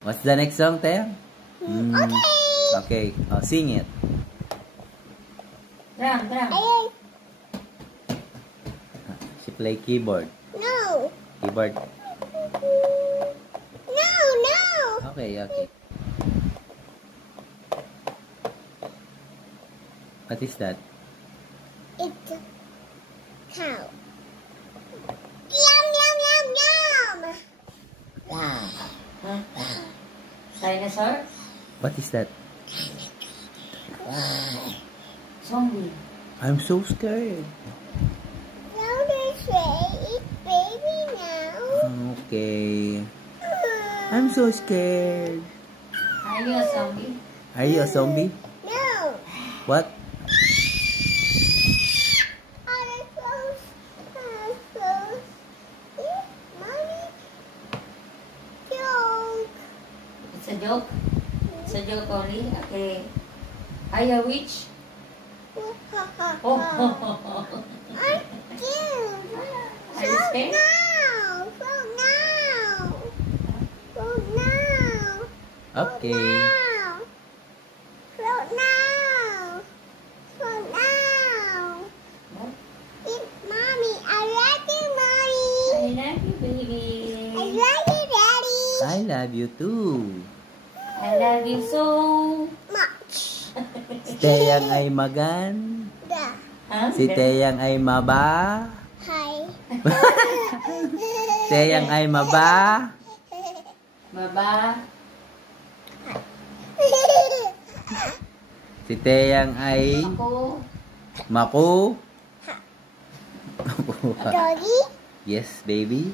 What's the next song, Teo? Okay. Okay. Oh, sing it. Drum. She play keyboard. No. Keyboard. No. Okay. What is that? It's a cow. Yum. Dinosaur? What is that? Zombie. I'm so scared. Now they say it's baby now. Okay. I'm so scared. Are you a zombie? Are you a zombie? No. What? Other clothes. Mommy. Joke. It's a joke? It's a joke only? Okay. Are you a witch? Oh. I'm scared. Are you scared? Okay. Float now. It's mommy. I like you, mommy. I love you, baby. I like you, daddy. I love you too. I love you so Much. Si Teyang ay maganda. Huh? Si Teyang ay maba. Hi. Teyang ay maba. Baba. Si Teyang ay Ako. maku. Doggy. Yes, baby.